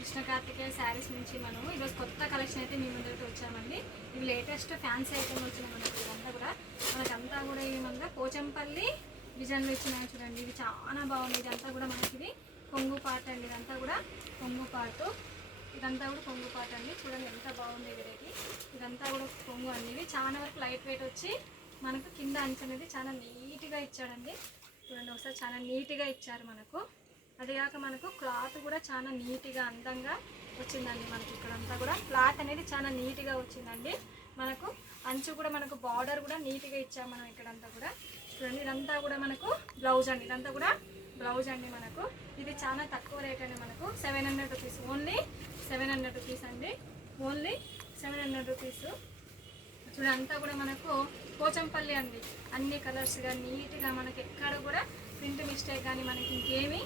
కృష్ణ కార్తికేయ శారీస్ నుంచి మనం ఈరోజు కొత్త కలెక్షన్ అయితే మీ ముందరికి వచ్చామండి. ఇవి లేటెస్ట్ ఫ్యాన్సీ ఐటమ్ వచ్చిన మనకి ఇదంతా కూడా మనకంతా కూడా ఏమన్నా పోచంపల్లి డిజైన్లు ఇచ్చినాయి చూడండి. ఇది చాలా బాగుంది. ఇదంతా కూడా మనకి ఇది కొంగు పాట అండి. ఇదంతా కూడా కొంగు పాటు, ఇదంతా కూడా కొంగు పాట అండి. చూడండి ఎంత బాగుంది వెరైటీ. ఇదంతా కూడా కొంగు అండి. ఇవి చాలా వరకు లైట్ వెయిట్ వచ్చి మనకు కింద అంచు అనేది చాలా నీట్గా ఇచ్చాడండి. చూడండి ఒకసారి చాలా నీట్గా ఇచ్చారు మనకు. అదిగాక మనకు క్లాత్ కూడా చాలా నీట్గా అందంగా వచ్చిందండి. మనకి ఇక్కడంతా కూడా క్లాత్ అనేది చాలా నీట్గా వచ్చిందండి. మనకు అంచు కూడా మనకు బార్డర్ కూడా నీట్గా ఇచ్చాం మనం ఇక్కడంతా కూడా. చూడండి ఇదంతా కూడా మనకు బ్లౌజ్ అండి. ఇదంతా కూడా బ్లౌజ్ అండి. మనకు ఇది చాలా తక్కువ రేట్ అండి. మనకు 700 రూపీస్, ఓన్లీ 700 రూపీస్ అండి. Only 700 rupees. చూడండి అంతా కూడా మనకు పోచంపల్లి అండి. అన్ని కలర్స్గా నీట్గా మనకి ఎక్కడ కూడా ప్రింట్ మిస్టేక్ కానీ మనకి ఇంకేమీ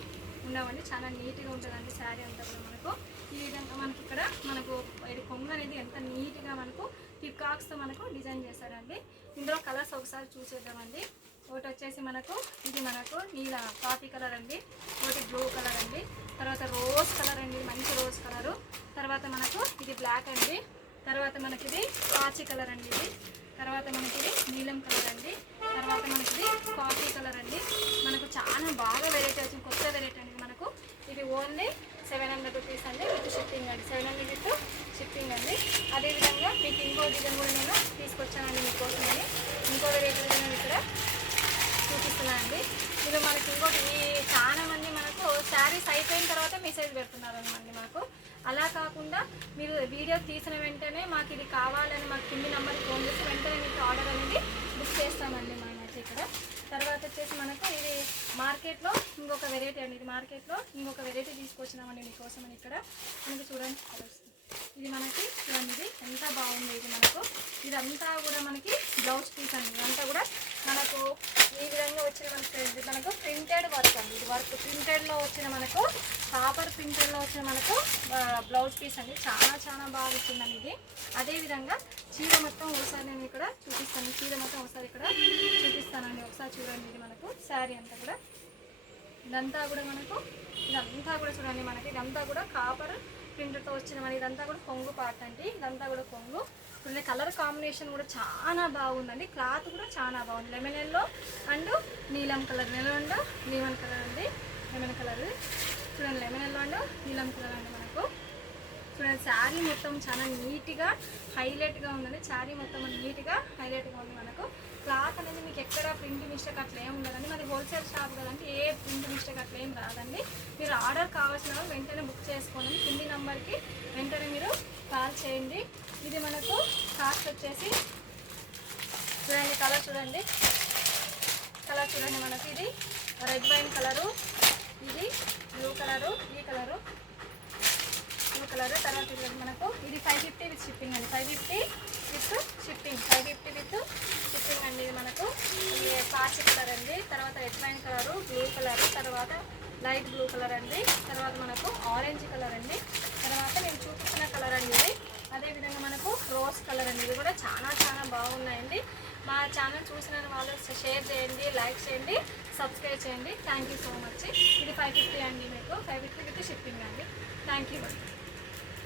ఉండవండి. చాలా నీట్గా ఉంటుందండి శారీ అంతా కూడా మనకు. ఈ విధంగా మనకి ఇక్కడ మనకు ఇది కొంగు అనేది ఎంత నీట్గా మనకు పికాక్స్తో మనకు డిజైన్ చేశారండి. ఇందులో కలర్స్ ఒకసారి చూసేద్దామండి. ఒకటి వచ్చేసి మనకు ఇది మనకు నీల కాఫీ కలర్ అండి, ఒకటి బ్లూ కలర్ అండి, తర్వాత రోజ్ కలర్ అండి, మంచి రోజ్ కలరు, తర్వాత మనకు ఇది బ్లాక్ అండి, తర్వాత మనకి ఇది కాచి కలర్ అండి, ఇది తర్వాత మనకి ఇది నీలం కలర్ అండి, తర్వాత మనకి ఇది కాఫీ కలర్ అండి. మనకు చాలా బాగా వెరైటీ వచ్చింది, కొత్త వెరైటీ అండి మనకు. ఇది ఓన్లీ 700 రూపీస్ అండి విత్ షిప్పింగ్ అండి. 700 విత్ షిప్పింగ్ అండి. అదేవిధంగా మీకు ఇంకో డిజైన్ కూడా నేను తీసుకొచ్చానండి మీకోసమని. ఇంకో వెరైటీ నేను ఇక్కడ చూపిస్తున్నాను అండి. ఇది మనకి ఇంకోటి చాలా మంది మనకు శారీస్ అయిపోయిన తర్వాత మెసేజ్ పెడుతున్నారు అనమాట మాకు. అలా కాకుండా మీరు వీడియో తీసిన వెంటనే మాకు ఇది కావాలని మాకు కింది నెంబర్కి ఫోన్ చేసి వెంటనే మీకు ఆర్డర్ అనేది బుక్ చేస్తామండి మనం వచ్చి ఇక్కడ. తర్వాత వచ్చేసి మనకు ఇది మార్కెట్లో ఇంకొక వెరైటీ అండి. ఇది మార్కెట్లో ఇంకొక వెరైటీ తీసుకొచ్చినామండి మీకోసమని ఇక్కడ. మనకి చూడండి ఇది మనకి చూడండి ఇది ఎంత బాగుంది. ఇది మనకు ఇదంతా కూడా మనకి బ్లౌజ్ పీస్ అండి. ఇదంతా కూడా మనకు ఈ విధంగా వచ్చిన మనకు ప్రింటెడ్ వర్క్ అండి. ఇది వర్క్ ప్రింటెడ్లో వచ్చిన మనకు కాపర్ ప్రింటెడ్లో వచ్చిన మనకు బ్లౌజ్ పీస్ అండి. చాలా చాలా బాగా వచ్చిందండి ఇది. అదేవిధంగా చీర మొత్తం ఒకసారి నేను ఇక్కడ చూపిస్తాను. చీర మొత్తం ఒకసారి ఇక్కడ చూపిస్తానండి. ఒకసారి చూడండి ఇది మనకు శారీ అంతా కూడా ఇదంతా కూడా మనకు ఇదంతా కూడా చూడండి మనకి ఇదంతా కూడా కాపర్ ప్రింట్తో వచ్చిన మన ఇదంతా కూడా కొంగు పార్ట్ అండి. ఇదంతా కూడా కొంగు. ఇప్పుడు కలర్ కాంబినేషన్ కూడా చాలా బాగుందండి. క్లాత్ కూడా చాలా బాగుంది. లెమన్ ఎల్లో అండ్ నీలం కలర్, లెమన్ కలర్ అండి, లెమన్ కలర్ చూడండి, లెమన్ ఎల్లో అండ్ నీలం కలర్ అండి మనకు. చూడండి శారీ మొత్తం చాలా నీట్గా హైలైట్గా ఉందండి. శారీ మొత్తం నీట్గా హైలైట్గా ఉంది మనకు. క్లాత్ అనేది మీకు ఎక్కడ ప్రింట్ మిస్టేక్ అట్లా ఏమి ఉండదండి. మాది హోల్సేల్ షాప్ కదండి, ఏ ప్రింట్ మిస్టేక్ అట్లా ఏం రాదండి. మీరు ఆర్డర్ కావాల్సిన వెంటనే బుక్ చేసుకోండి. కింది నెంబర్కి వెంటనే మీరు కాల్ చేయండి. ఇది మనకు కాస్ట్ వచ్చేసి చూడండి, కలర్ చూడండి, కలర్ చూడండి మనకి ఇది రెడ్ వైన్ కలరు, ఇది బ్లూ కలరు, ఈ కలరు బ్లూ కలరు. తర్వాత చూడండి మనకు ఇది 550 విత్ షిప్పింగ్ అండి. 550 విత్ షిప్పింగ్, 550 విత్ షిప్పింగ్ అండి. ఇది మనకు ఇది కాచి కలర్ అండి, తర్వాత red wine colour, blue colour, తర్వాత లైట్ బ్లూ కలర్ అండి, తర్వాత మనకు ఆరెంజ్ కలర్ అండి, తర్వాత నేను చూపించిన కలర్ అండి ఇది. అదేవిధంగా మనకు రోజ్ కలర్ అండి. ఇది కూడా చాలా చాలా బాగున్నాయండి. మా ఛానల్ చూసిన వాళ్ళు షేర్ చేయండి, లైక్ చేయండి, సబ్స్క్రైబ్ చేయండి. Thank you so much. ఇది 550 అండి. మీకు 550 విత్ షిప్పింగ్ అండి. Thank you.